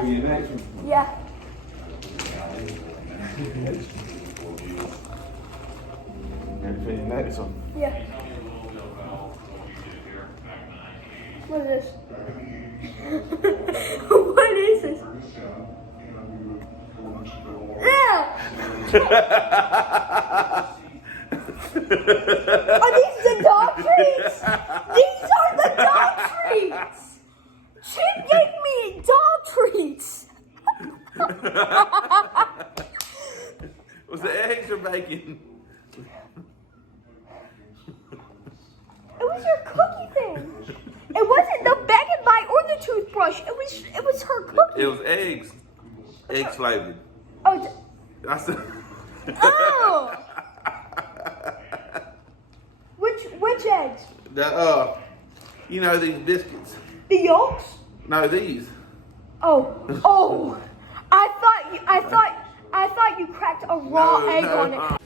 for your next one? Yeah. Ready for your next one? Yeah. What is this? What is this? Yeah. Are these the dog treats? These are the dog treats. Chip gave me dog treats. Was it eggs or bacon? It was your cookie thing. It wasn't the Bag and Bite or the toothbrush. It was her cookie. It was eggs. Eggs flavored. Oh. I said. Oh. Which eggs? The you know these biscuits. The yolks? No, these. Oh. I thought you cracked a raw egg on it.